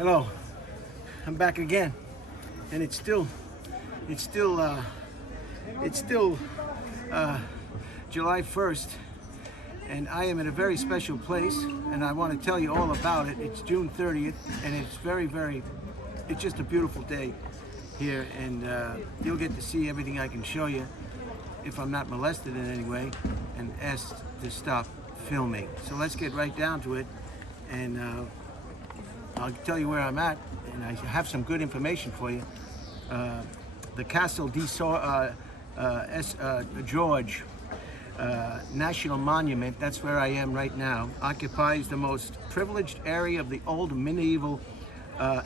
Hello, I'm back again, and it's still July 1st, and I am in a very special place, and I want to tell you all about it. It's June 30th, and it's just a beautiful day here, and you'll get to see everything I can show you if I'm not molested in any way and asked to stop filming. So let's get right down to it, and I'll tell you where I'm at, and I have some good information for you. The Castle di George National Monument, that's where I am right now, occupies the most privileged area of the old medieval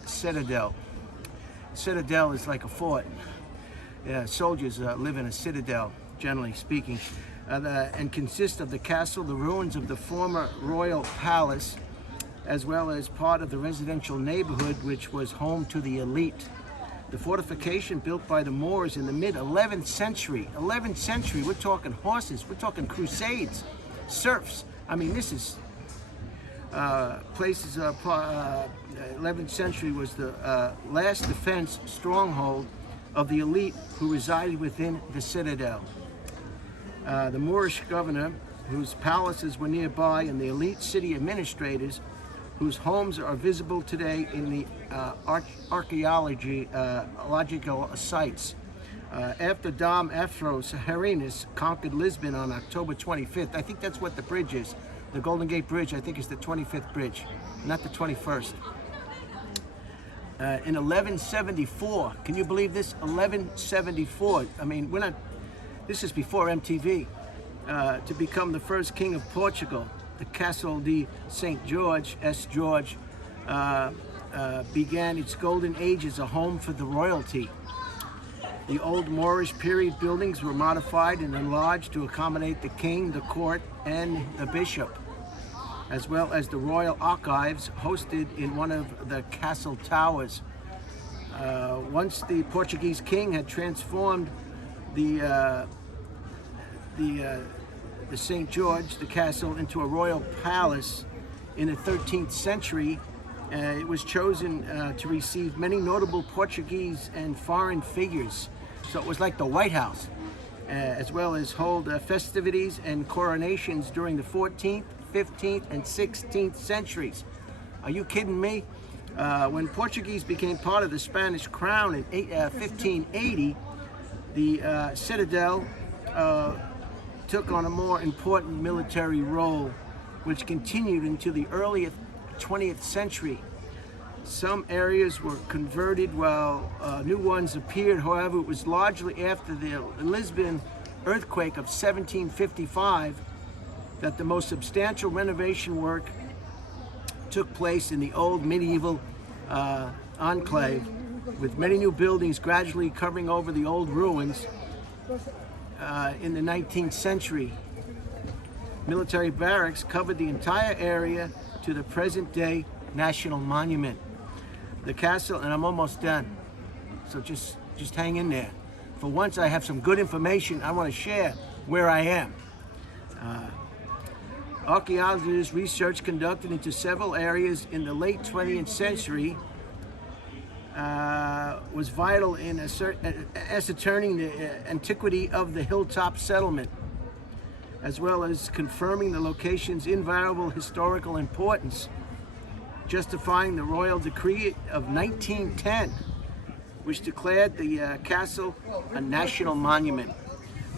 citadel. Citadel is like a fort. Soldiers live in a citadel, generally speaking, and consists of the castle, the ruins of the former royal palace, as well as part of the residential neighborhood which was home to the elite. The fortification built by the Moors in the mid-11th century. 11th century, we're talking horses, we're talking crusades, serfs. I mean, this is places, 11th century was the last defense stronghold of the elite who resided within the citadel. The Moorish governor, whose palaces were nearby, and the elite city administrators, whose homes are visible today in the archaeological sites. After Dom Afro-Saharinus conquered Lisbon on October 25th, I think that's what the bridge is. The Golden Gate Bridge, I think, is the 25th bridge, not the 21st. In 1174, can you believe this? 1174. I mean, this is before MTV. To become the first king of Portugal, the Castle de St. George, George, began its golden age as a home for the royalty. The old Moorish period buildings were modified and enlarged to accommodate the king, the court, and the bishop, as well as the royal archives hosted in one of the castle towers. Once the Portuguese king had transformed the St. George, the castle, into a royal palace in the 13th century. It was chosen to receive many notable Portuguese and foreign figures. So it was like the White House, as well as hold festivities and coronations during the 14th, 15th, and 16th centuries. Are you kidding me? When Portuguese became part of the Spanish crown in 1580, the citadel took on a more important military role, which continued into the early 20th century. Some areas were converted while new ones appeared. However, it was largely after the Lisbon earthquake of 1755 that the most substantial renovation work took place in the old medieval enclave, with many new buildings gradually covering over the old ruins. In the 19th century, military barracks covered the entire area to the present-day national monument. The castle, and I'm almost done, so just hang in there. For once, I have some good information I want to share where I am. Archaeologists' research conducted into several areas in the late 20th century was vital in ascertaining the antiquity of the hilltop settlement, as well as confirming the location's invaluable historical importance, justifying the royal decree of 1910, which declared the castle a national monument.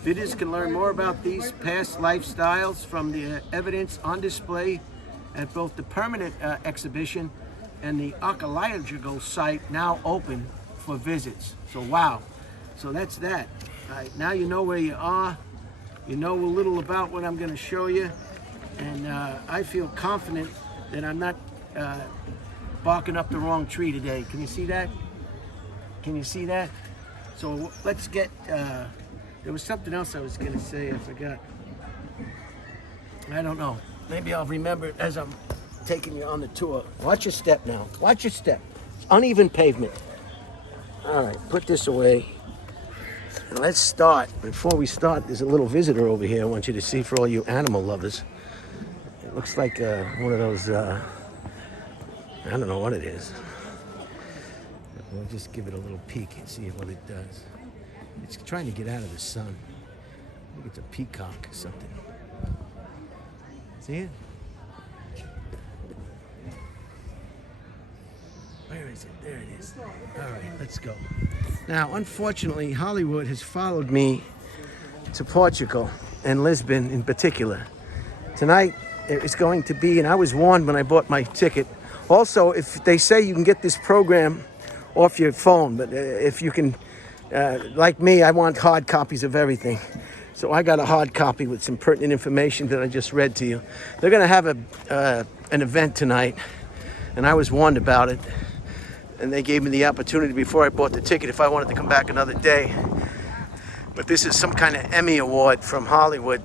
Visitors can learn more about these past lifestyles from the evidence on display at both the permanent exhibition and the archaeological site, now open for visits. So wow, so that's that. Now you know where you are, you know a little about what I'm going to show you, and I feel confident that I'm not barking up the wrong tree today. Can you see that? Can you see that? So let's get, there was something else I was going to say, I forgot. I don't know, maybe I'll remember it as I'm taking you on the tour. Watch your step now. Watch your step. It's uneven pavement. All right, put this away. And let's start. Before we start, there's a little visitor over here I want you to see for all you animal lovers. It looks like one of those, I don't know what it is. We'll just give it a little peek and see what it does. It's trying to get out of the sun. I think it's a peacock or something. See it? Where is it? There it is. All right, let's go. Now, unfortunately, Hollywood has followed me to Portugal and Lisbon in particular. Tonight, there is going to be, and I was warned when I bought my ticket. Also, if they say you can get this program off your phone, but if you can, like me, I want hard copies of everything. So I got a hard copy with some pertinent information that I just read to you. They're going to have an event tonight, and I was warned about it. And they gave me the opportunity before I bought the ticket if I wanted to come back another day. But this is some kind of Emmy award from Hollywood.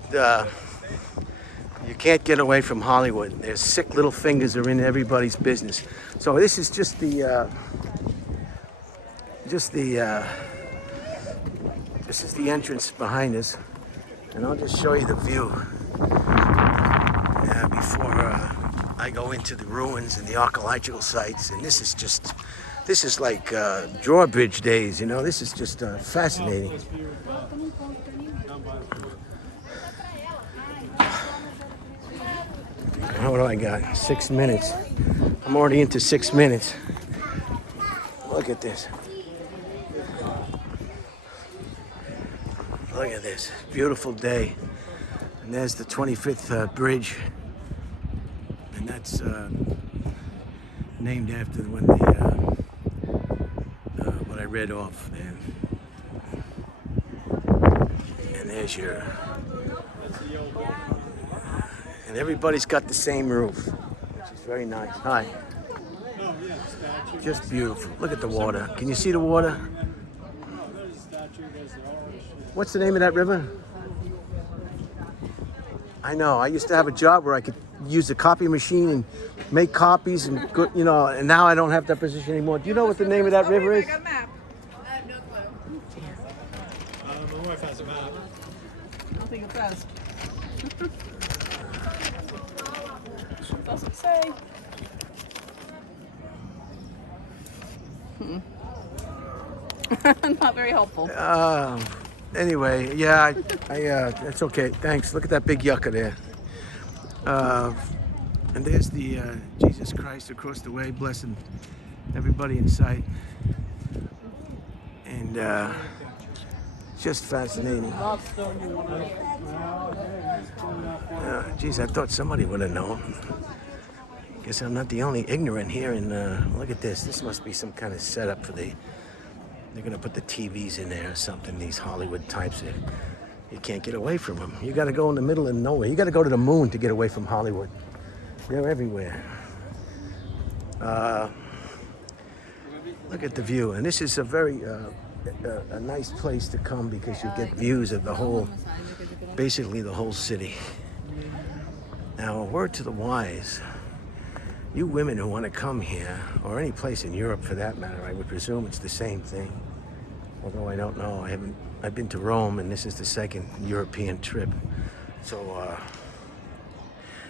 You can't get away from Hollywood. Their sick little fingers are in everybody's business. So this is just the this is the entrance behind us, and I'll just show you the view before I go into the ruins and the archaeological sites. And this is like drawbridge days, you know. This is just fascinating. What do I got? 6 minutes. I'm already into 6 minutes. Look at this. Look at this. Beautiful day. And there's the 25th bridge. And that's named after when what I read off there. And there's your... And everybody's got the same roof, which is very nice. Hi. Just beautiful. Look at the water. Can you see the water? What's the name of that river? I know. I used to have a job where I could use the copy machine and make copies and good, you know, and now I don't have that position anymore. Do you know what the name of that river is? I have no clue. My wife has a map. I don't think it does. Doesn't say. Not very helpful. Anyway, yeah, it's okay. Thanks. Look at that big yucca there. And there's the Jesus Christ across the way, blessing everybody in sight. And just fascinating. Geez, I thought somebody would have known. Guess I'm not the only ignorant here. And look at this. This must be some kind of setup for the... They're going to put the TVs in there or something, these Hollywood types. You can't get away from them. You got to go in the middle of nowhere. You got to go to the moon to get away from Hollywood. They're everywhere. Look at the view. And this is a very a nice place to come because you get views of the whole, basically the whole city. Now, a word to the wise. You women who want to come here, or any place in Europe for that matter, I would presume it's the same thing. Although I don't know. I've been to Rome, and this is the second European trip. So,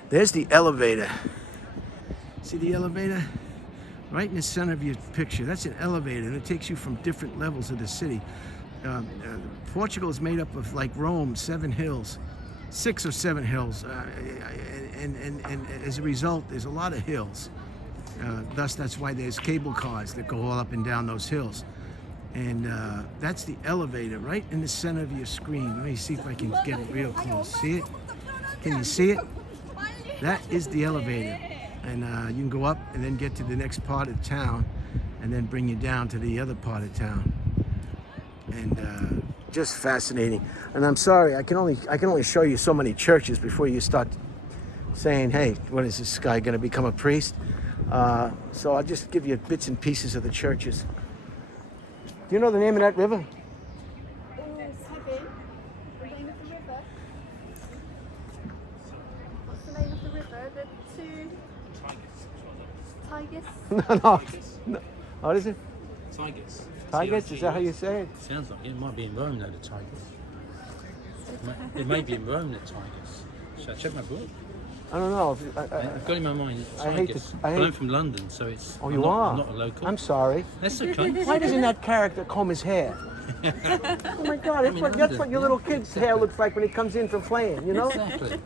there's the elevator. See the elevator? Right in the center of your picture. That's an elevator, and it takes you from different levels of the city. Portugal is made up of, like Rome, 7 hills. 6 or 7 hills, and as a result, there's a lot of hills. Thus, that's why there's cable cars that go all up and down those hills. And that's the elevator right in the center of your screen. Let me see if I can get it real close. See it? Can you see it? That is the elevator. And you can go up and then get to the next part of town and then bring you down to the other part of town. And just fascinating. And I'm sorry, I can only show you so many churches before you start saying, hey, when is this guy going to become a priest? So I'll just give you bits and pieces of the churches. Do you know the name of that river? What's the name of the river? The two... Tigers? No. What is it? Tigers. Tigers? Is that how you say it? Sounds like it might be in Rome though, the Tigers. It may be in Rome, the Tigers. Should I check my book? I don't know. I've got in my mind. I hate Tigers. to- But I'm from London, so it's. Oh, I'm you not, are? I'm not a local. I'm sorry. That's okay. Why doesn't that character comb his hair? Oh my God, that's what your little kid's hair looks like when he comes in from playing, you know? Exactly.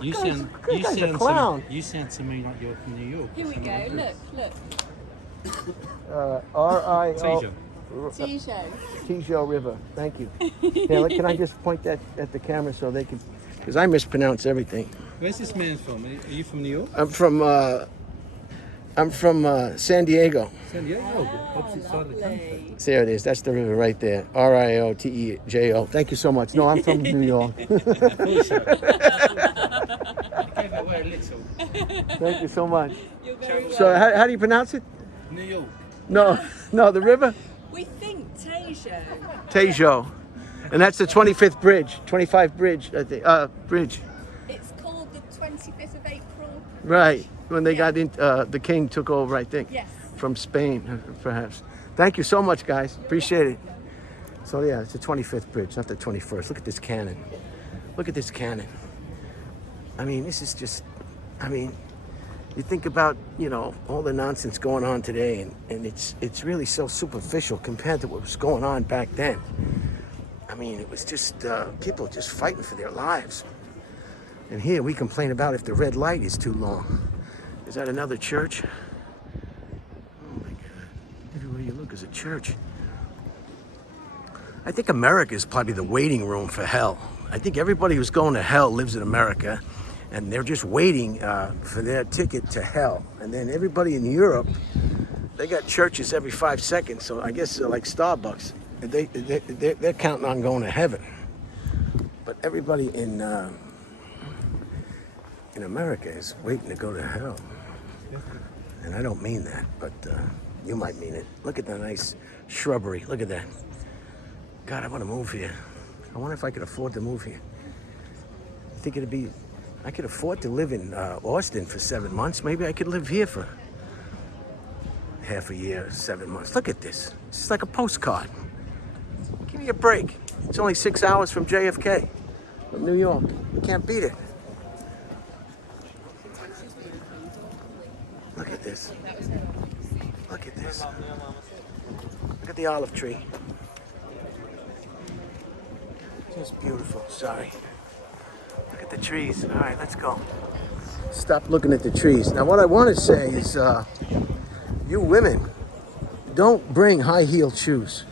You guy's- sound. that You guy's a sound. clown. You sound to me like you're from New York. Here we go. Look. R-I-O. Tijo. Tijo River. Thank you. Yeah, can I just point that at the camera so they can, because I mispronounce everything. Where's this man from? Are you from New York? I'm from San Diego. San Diego. Opposite side of the country. There it is. That's the river right there. R-I-O-T-E-J-O. Thank you so much. No, I'm from New York. I thought so. I gave it away a little. Thank you so much. You're very well. So how do you pronounce it? New York. No, the river? We think Tejo. Tejo. And that's the 25th bridge. 25th bridge, I think. Bridge. It's called the 25th of April. Right. When they got in, the king took over, I think. Yes. From Spain, perhaps. Thank you so much, guys. Appreciate it. So yeah, it's the 25th bridge, not the 21st. Look at this cannon. Look at this cannon. I mean, this is just, you think about, all the nonsense going on today, and it's really so superficial compared to what was going on back then. I mean, it was just, people just fighting for their lives. And here we complain about if the red light is too long. Is that another church? Oh my God. Everywhere you look is a church. I think America is probably the waiting room for hell. I think everybody who's going to hell lives in America, and they're just waiting for their ticket to hell. And then everybody in Europe, they got churches every 5 seconds, so I guess like Starbucks. They're counting on going to heaven. But everybody in America is waiting to go to hell. And I don't mean that, but you might mean it. Look at the nice shrubbery. Look at that. God, I want to move here. I wonder if I could afford to move here. I think I could afford to live in Austin for 7 months. Maybe I could live here for half a year, 7 months. Look at this. It's just like a postcard. Give me a break. It's only 6 hours from JFK, from New York. You can't beat it. Look at this. Look at this. Look at the olive tree. Just beautiful. Sorry. Look at the trees. All right, let's go. Stop looking at the trees. Now, what I want to say is, you women, don't bring high-heeled shoes.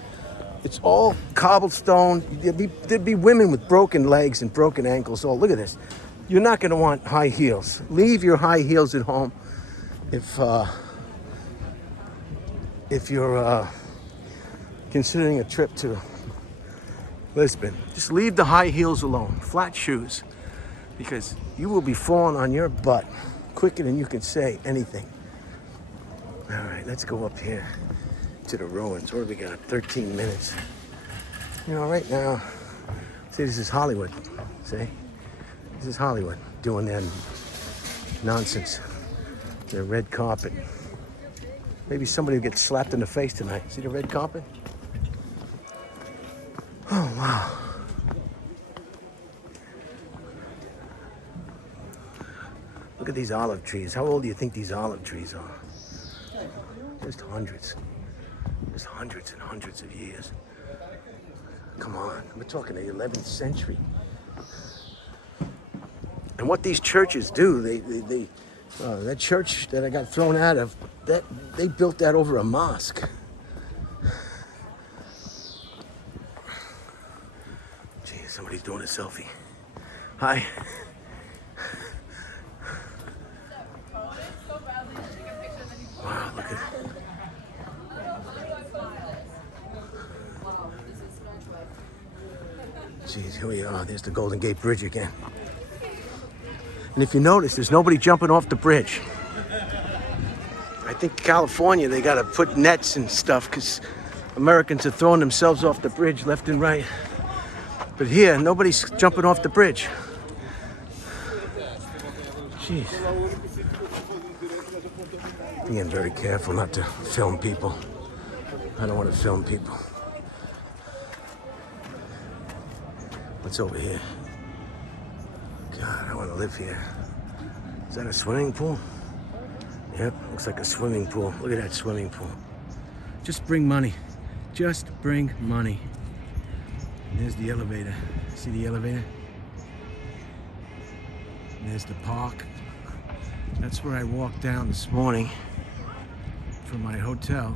It's all cobblestone. There'd be women with broken legs and broken ankles. Oh, look at this. You're not going to want high heels. Leave your high heels at home. If you're considering a trip to Lisbon, just leave the high heels alone, flat shoes, because you will be falling on your butt quicker than you can say anything. All right, let's go up here to the ruins. What do we got? 13 minutes. Right now, see, this is Hollywood. See? This is Hollywood doing their nonsense. The red carpet. Maybe somebody will get slapped in the face tonight. See the red carpet? Oh, wow. Look at these olive trees. How old do you think these olive trees are? Just hundreds. Just hundreds and hundreds of years. Come on. We're talking the 11th century. And what these churches do, that church that I got thrown out of, they built that over a mosque. Gee, somebody's doing a selfie. Hi. Wow, look at Jeez, here we are. There's the Golden Gate Bridge again. And if you notice, there's nobody jumping off the bridge. I think California, they got to put nets and stuff because Americans are throwing themselves off the bridge left and right. But here, nobody's jumping off the bridge. Jeez. Being very careful not to film people. I don't want to film people. What's over here? God, I want to live here. Is that a swimming pool? Yep, looks like a swimming pool. Look at that swimming pool. Just bring money. Just bring money. And there's the elevator. See the elevator? And there's the park. That's where I walked down this morning from my hotel.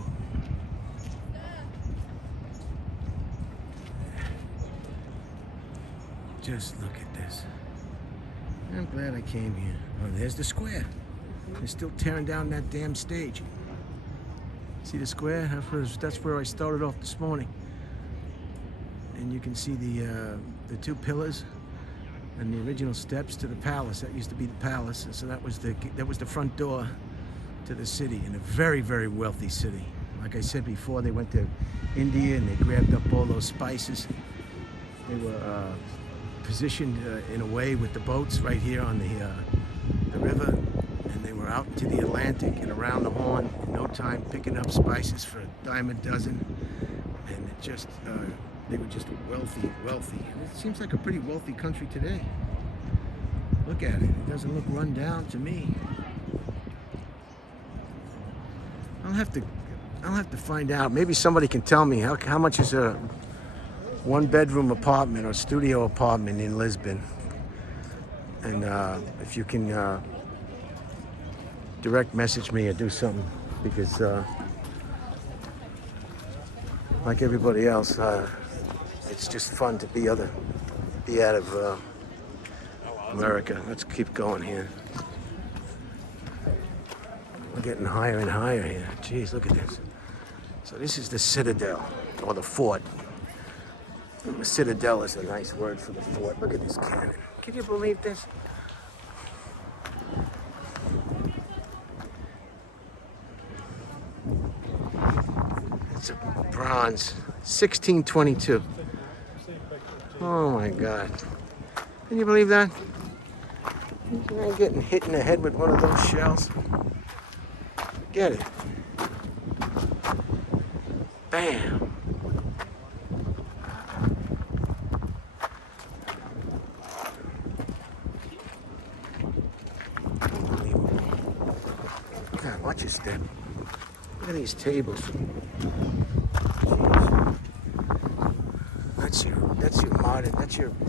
Just look at this. I'm glad I came here. Oh, there's the square. They're still tearing down that damn stage. See the square? That's where I started off this morning. And you can see the two pillars and the original steps to the palace. That used to be the palace, and so that was the front door to the city, in a very, very wealthy city. Like I said before, they went to India and they grabbed up all those spices. They were positioned in a way with the boats right here on the river, and they were out into the Atlantic and around the Horn in no time, picking up spices for a dime a dozen. And it just they were just wealthy. And it seems like a pretty wealthy country today. Look at it. It doesn't look run down to me. I'll have to find out. Maybe somebody can tell me how much is a one-bedroom apartment or studio apartment in Lisbon. And if you can direct message me or do something, because like everybody else, it's just fun to be out of America. Let's keep going here. We're getting higher and higher here. Jeez, look at this. So this is the Citadel, or the fort. The Citadel is a nice word for the fort. Look at this cannon. Can you believe this? It's a bronze, 1622. Oh my God. Can you believe that? You're getting hit in the head with one of those shells. Get it. Bam. Unbelievable. God, watch your step. Look at these tables. Jeez.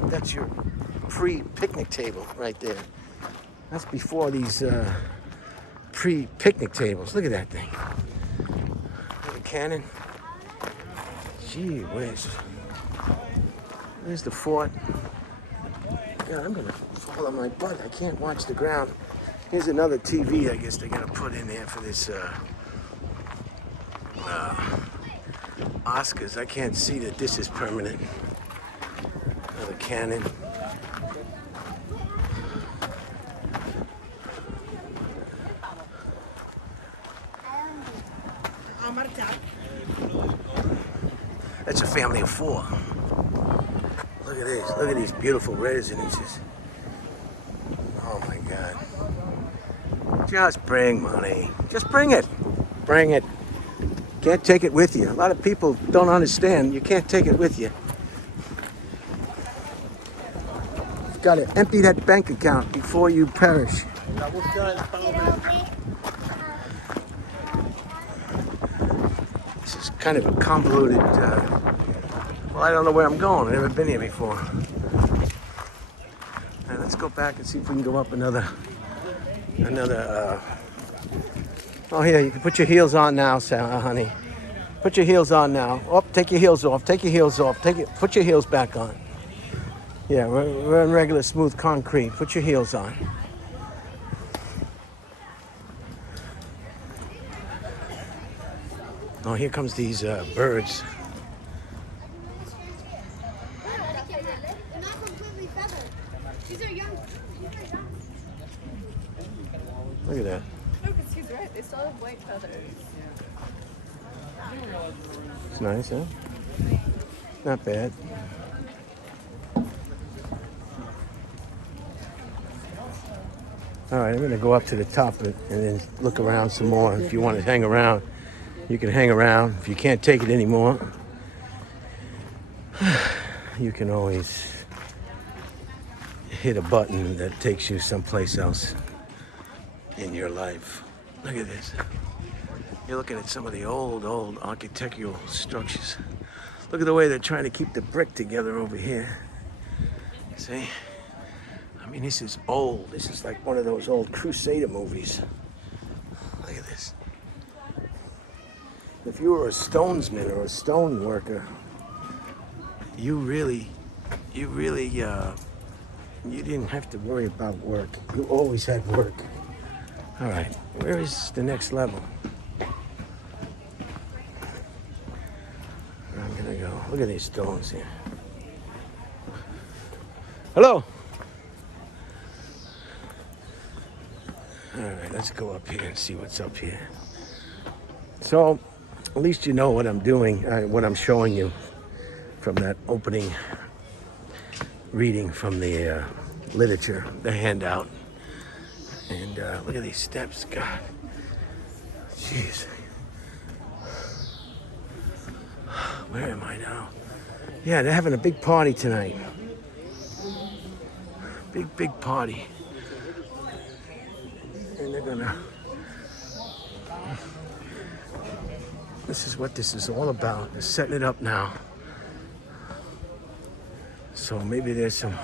That's your pre-picnic table right there. That's before these pre-picnic tables. Look at that thing. Look at the cannon. Gee whiz. There's the fort. God, I'm gonna fall on my butt. I can't watch the ground. Here's another TV I guess they're gonna put in there for this Oscars. I can't see that this is permanent. Another cannon. That's a family of four. Look at this. Look at these beautiful residences. Oh my God. Just bring money. Just bring it. Bring it. Can't take it with you. A lot of people don't understand. You can't take it with you. You've got to empty that bank account before you perish. This is kind of a convoluted, well, I don't know where I'm going. I've never been here before. Now, let's go back and see if we can go up another, oh, here, you can put your heels on now, honey. Put your heels on now. Oh, take your heels off. Take your heels off. Put your heels back on. Yeah, we're on regular smooth concrete. Put your heels on. Oh, here comes these birds. Look at that. Look, he's right. They still have white feathers. It's nice, huh? Not bad. All right, I'm gonna go up to the top and then look around some more. If you want to hang around, you can hang around. If you can't take it anymore, you can always hit a button that takes you someplace else. in your life. Look at this. You're looking at some of the old architectural structures. Look at the way they're trying to keep the brick together over here. See? I mean, this is old. This is like one of those old Crusader movies. Look at this. If you were a stonesman or a stone worker, you didn't have to worry about work. You always had work. All right, where is the next level? I'm gonna go. Look at these stones here. Hello. All right, let's go up here and see what's up here. So, at least you know what I'm doing, what I'm showing you from that opening reading from the literature, the handout. And look at these steps, God. Jeez. Where am I now? Yeah, they're having a big party tonight. Big party. And they're gonna... This is what this is all about. They're setting it up now. So maybe there's some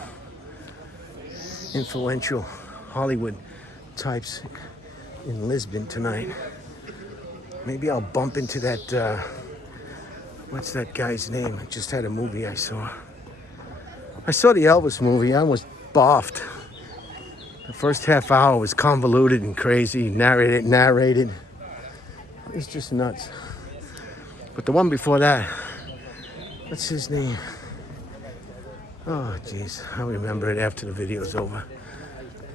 influential Hollywood types in Lisbon tonight. Maybe I'll bump into that, what's that guy's name? I just had a movie I saw. I saw the Elvis movie. I was boffed. The first half hour was convoluted and crazy, narrated. It's just nuts. But the one before that, what's his name? Oh, jeez, I'll remember it after the video's over.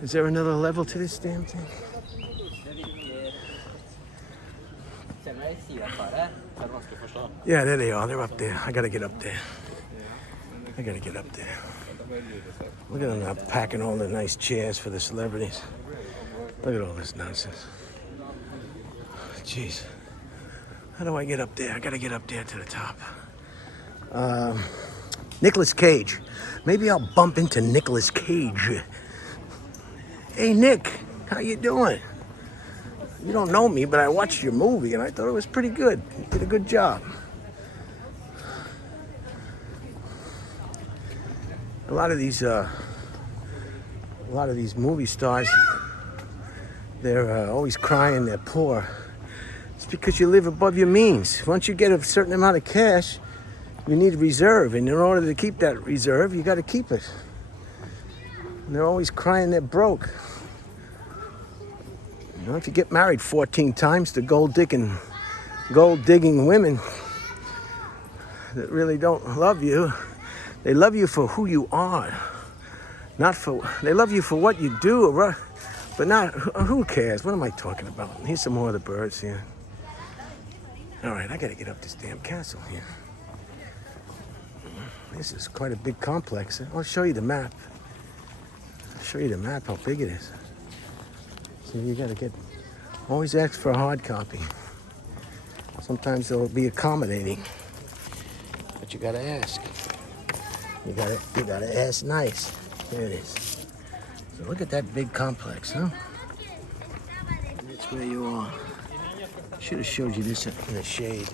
Is there another level to this damn thing? Yeah, there they are. They're up there. I gotta get up there. Look at them now packing all the nice chairs for the celebrities. Look at all this nonsense. Jeez. How do I get up there? I gotta get up there to the top. Nicolas Cage. Maybe I'll bump into Nicolas Cage. Hey, Nick, how you doing? You don't know me, but I watched your movie and I thought it was pretty good. You did a good job. A lot of these movie stars, they're always crying they're poor. It's because you live above your means. Once you get a certain amount of cash, you need a reserve, and in order to keep that reserve, you got to keep it. And they're always crying they're broke. You know, if you get married 14 times to gold-digging women that really don't love you, they love you for who you are, not for. They love you for what you do, but not. Who cares? What am I talking about? Here's some more of the birds here. All right, I got to get up this damn castle here. This is quite a big complex. I'll show you the map. I'll show you the map, how big it is. So you gotta always ask for a hard copy. Sometimes they'll be accommodating, but you gotta ask. You gotta ask nice. There it is. So look at that big complex, huh? That's where you are. Should have showed you this in the shade.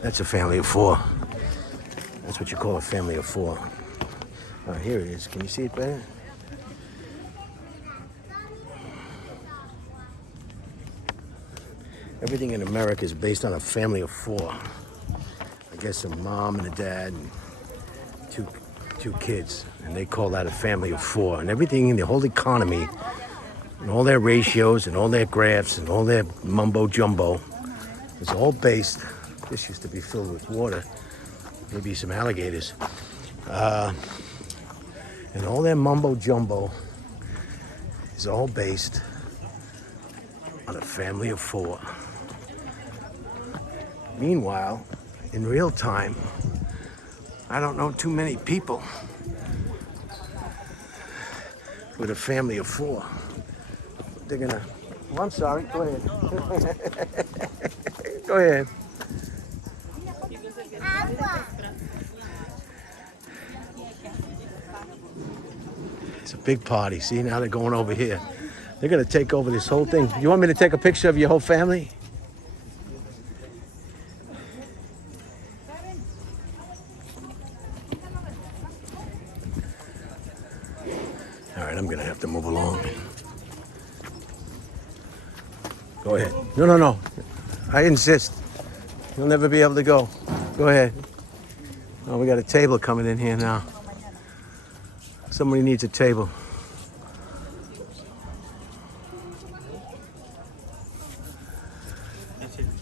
That's a family of four. That's what you call a family of four. Oh, here it is. Can you see it better? Everything in America is based on a family of four. I guess a mom and a dad and two kids. And they call that a family of four. And everything in the whole economy, and all their ratios and all their graphs and all their mumbo jumbo, it's all based. This used to be filled with water, maybe some alligators. And all their mumbo jumbo is all based on a family of four. Meanwhile, in real time, I don't know too many people with a family of four. They're gonna, oh, I'm sorry, go ahead. Go ahead. a big party. See, now they're going over here. They're gonna take over this whole thing. You want me to take a picture of your whole family? All right, I'm gonna have to move along. Go ahead. No, no, no. I insist. You'll never be able to go. Go ahead. Oh, we got a table coming in here now. Somebody needs a table.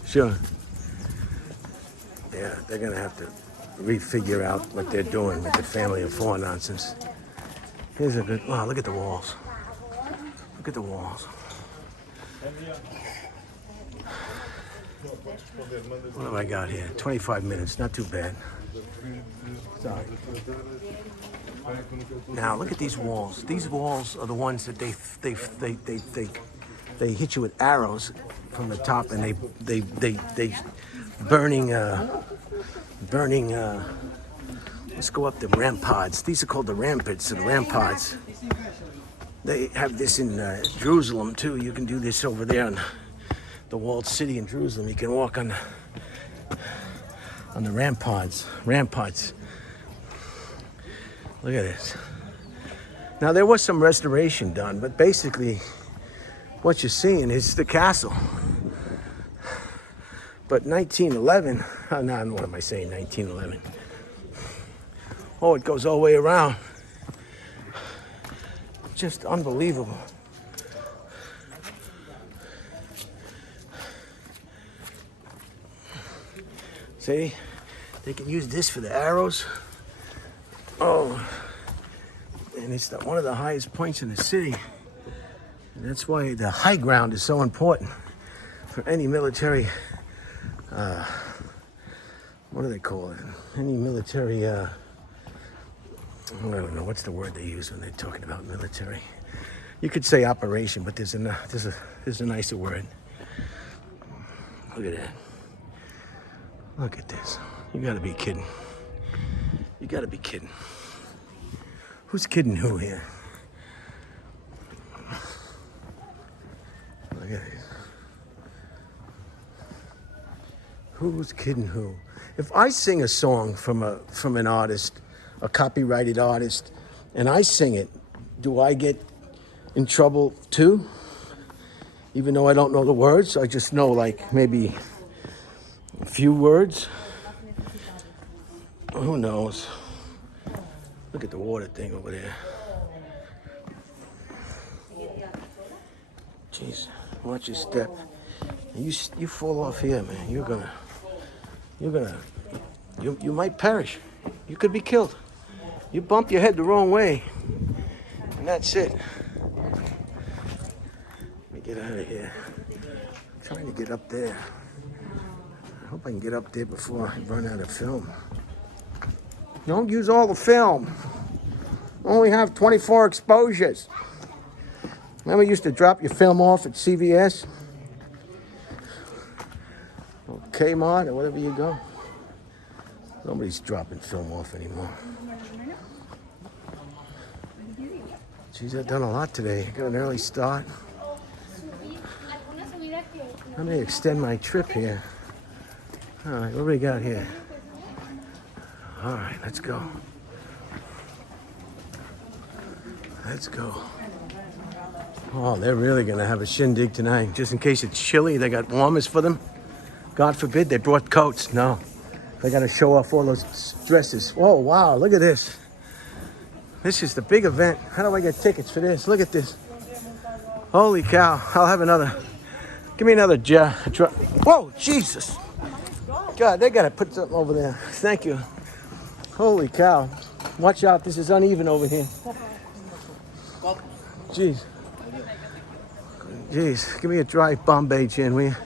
Sure. Yeah, they're gonna have to refigure out what they're doing with the family of four nonsense. Here's a good, wow, look at the walls. Look at the walls. What have I got here? 25 minutes, not too bad. Sorry. Now look at these walls. These walls are the ones that they hit you with arrows from the top, and they burning. Let's go up the ramparts. These are called the ramparts or the ramparts. They have this in Jerusalem too. You can do this over there in the walled city in Jerusalem. You can walk on the ramparts. Ramparts. Look at this. Now there was some restoration done, but basically what you're seeing is the castle. But 1911, oh, no, what am I saying, 1911? Oh, it goes all the way around. Just unbelievable. See, they can use this for the arrows. Oh, and it's one of the highest points in the city. And that's why the high ground is so important for any military, what do they call it? Any military, I don't know, what's the word they use when they're talking about military? You could say operation, but there's a nicer word. Look at that. Look at this. You gotta be kidding. You gotta be kidding. Who's kidding who here? Look at this. Who's kidding who? If I sing a song from an artist, a copyrighted artist, and I sing it, do I get in trouble too? Even though I don't know the words, I just know like maybe a few words. Who knows? Look at the water thing over there. Jeez, watch your step. You fall off here, man. You might perish. You could be killed. You bump your head the wrong way, and that's it. Let me get out of here. I'm trying to get up there. I hope I can get up there before I run out of film. Don't use all the film. Only have 24 exposures. Remember you used to drop your film off at CVS? Or Kmart or wherever you go. Nobody's dropping film off anymore. Geez, I've done a lot today. I got an early start. Let me extend my trip here. All right, what do we got here? All right, let's go. Let's go. Oh, they're really gonna have a shindig tonight. Just in case it's chilly, they got warmers for them. God forbid they brought coats. No, they gotta show off all those dresses. Oh, wow, look at this. This is the big event. How do I get tickets for this? Look at this. Holy cow, I'll have another. Give me another jar. Whoa, Jesus. God, they gotta put something over there. Thank you. Holy cow. Watch out, this is uneven over here. Jeez. Jeez, give me a dry Bombay gin, will you?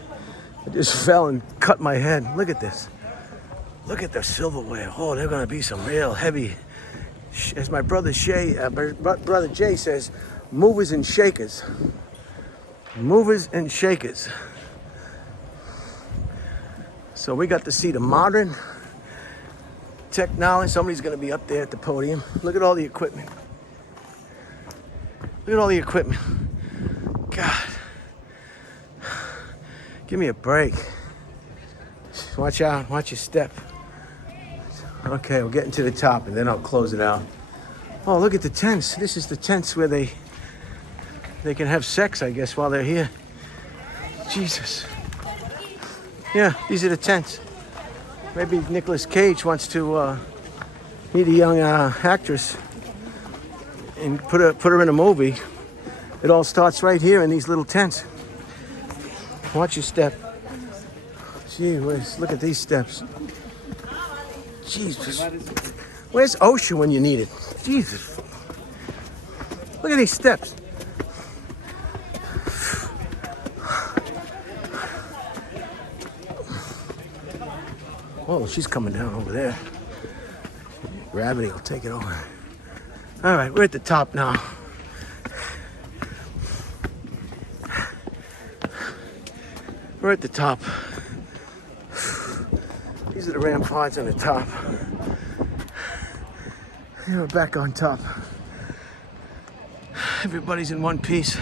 I just fell and cut my head. Look at this. Look at the silverware. Oh, they're gonna be some real heavy, as my brother Jay says, movers and shakers. Movers and shakers. So we got to see the modern technology. Somebody's gonna be up there at the podium. Look at all the equipment. Look at all the equipment. God. Give me a break. Watch out. Watch your step. Okay, we're getting to the top, and then I'll close it out. Oh, look at the tents. This is the tents where they can have sex, I guess, while they're here. Jesus. Yeah, these are the tents. Maybe Nicolas Cage wants to meet a young actress and put her in a movie. It all starts right here in these little tents. Watch your step. Gee whiz, look at these steps. Jesus. Where's OSHA when you need it? Jesus. Look at these steps. Oh, she's coming down over there. Gravity will take it over. All right, we're at the top now. We're at the top. These are the ramparts on the top. And we're back on top. Everybody's in one piece.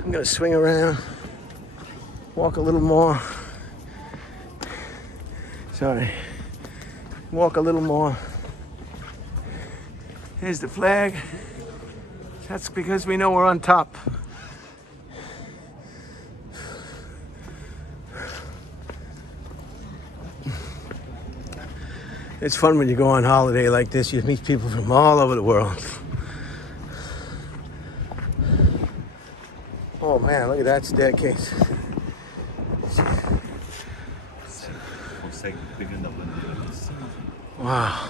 I'm gonna swing around, walk a little more. Sorry. Walk a little more. Here's the flag. That's because we know we're on top. It's fun when you go on holiday like this. You meet people from all over the world. Oh man, look at that staircase. Wow.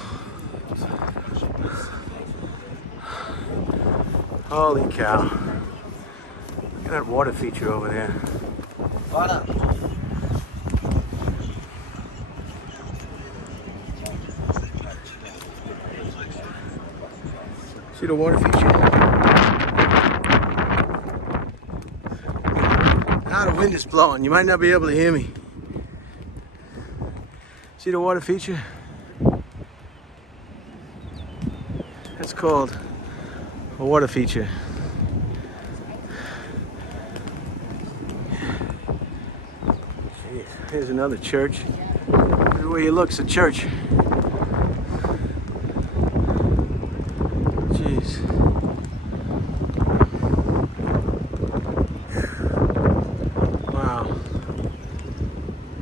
Holy cow. Look at that water feature over there. See the water feature? Now the wind is blowing. You might not be able to hear me. See the water feature? That's called a water feature. Jeez, here's another church. Everywhere you look's a church. Jeez. Wow.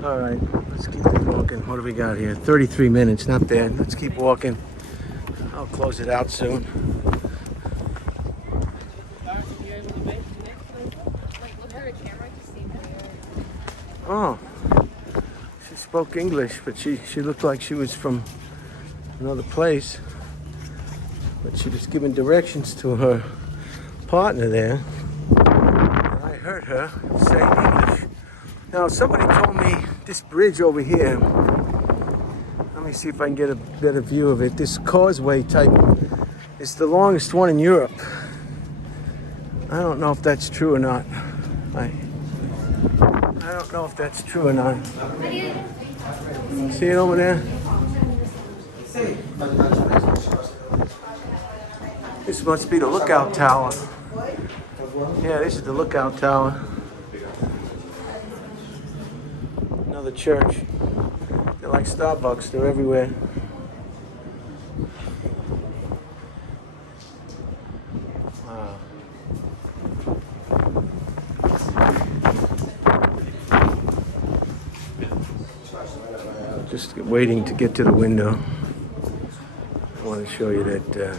All right, let's keep walking. What do we got here? 33 minutes, not bad. Let's keep walking. I'll close it out soon. Oh, she spoke English, but she looked like she was from another place. But she was giving directions to her partner there. And I heard her say English. Now, somebody told me this bridge over here, let me see if I can get a better view of it. This causeway type is the longest one in Europe. I don't know if that's true or not. I don't know if that's true or not. See it over there? This must be the lookout tower. Yeah, this is the lookout tower. Another church. They're like Starbucks, they're everywhere. Wow. Just waiting to get to the window. I want to show you that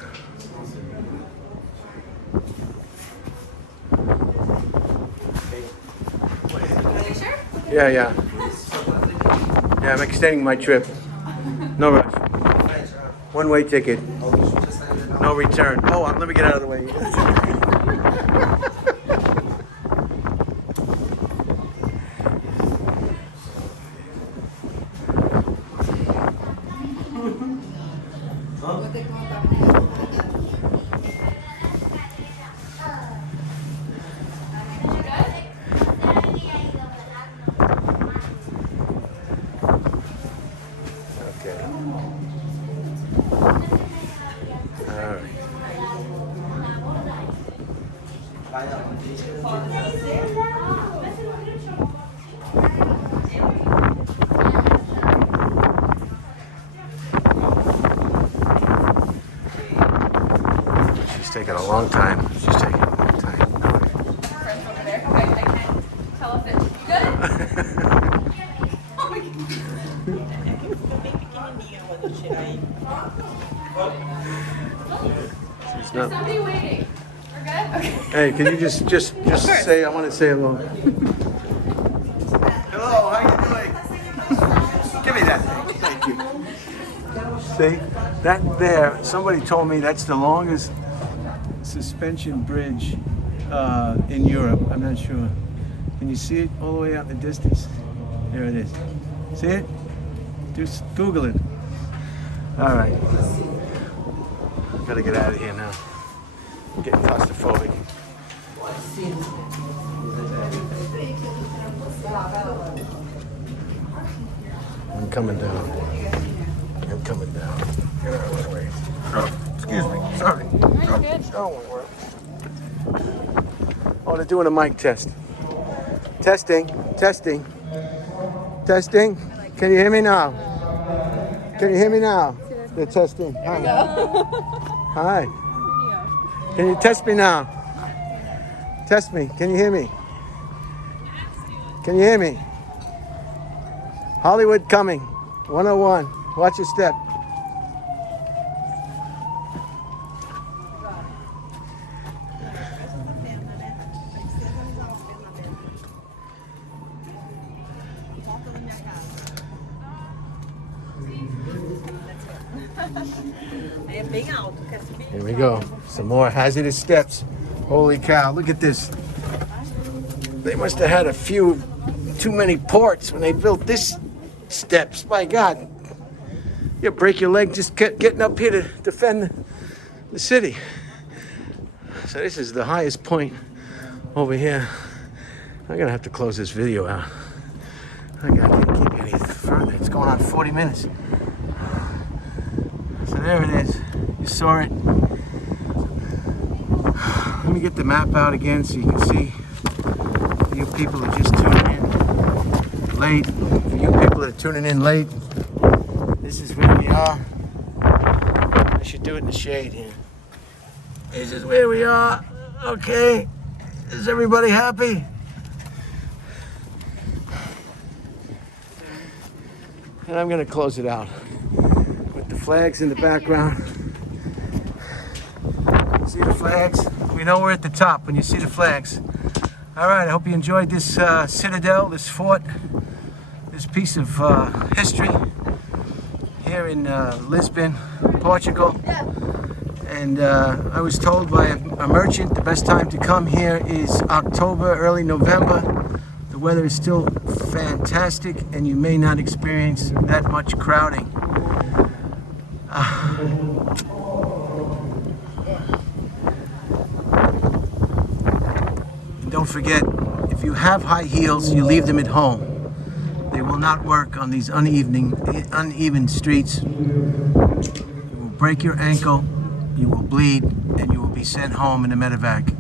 yeah. Yeah, I'm extending my trip. No rush. One-way ticket. No return. Oh, let me get out of the way. All right. a long time. She's taking a long time. Friends over there. I can't tell if it's good. Oh my She's not. Somebody waiting. We're good? Okay. Hey, can you just say, I want to say hello. Hello, how you doing? Give me that thing. Thank you. See, that there, somebody told me that's the longest suspension bridge in Europe. I'm not sure. Can you see it all the way out in the distance? There it is. See it? Just Google it. All right. Gotta get out of here now. I'm getting claustrophobic. I'm coming down. I'm coming down. Get out of my way. Oh, excuse me. Sorry. Oh, they're doing a mic test. Testing. Testing. Testing. Can you hear me now? Can you hear me now? They're testing. Hi. Hi. Can you test me now? Test me. Can you hear me? Can you hear me? Hollywood coming. 101. Watch your step. Here we go. Some more hazardous steps. Holy cow, look at this. They must have had a few too many ports when they built this steps. My God. You break your leg just getting up here to defend the city. So this is the highest point over here. I'm gonna have to close this video out. I can't keep any further. It's going on 40 minutes. So there it is. You saw it. Let me get the map out again so you can see. For you people are just tuning in late. For you people that are tuning in late, this is where we are. I should do it in the shade here. This is where we are. Okay. Is everybody happy? And I'm going to close it out with the flags in the background. See the flags? We know we're at the top when you see the flags. All right, I hope you enjoyed this citadel, this fort, this piece of history here in Lisbon, Portugal. And I was told by a merchant the best time to come here is October, early November. The weather is still fantastic and you may not experience that much crowding. Don't forget, if you have high heels, you leave them at home. They will not work on these uneven streets. You will break your ankle, you will bleed, and you will be sent home in a medevac.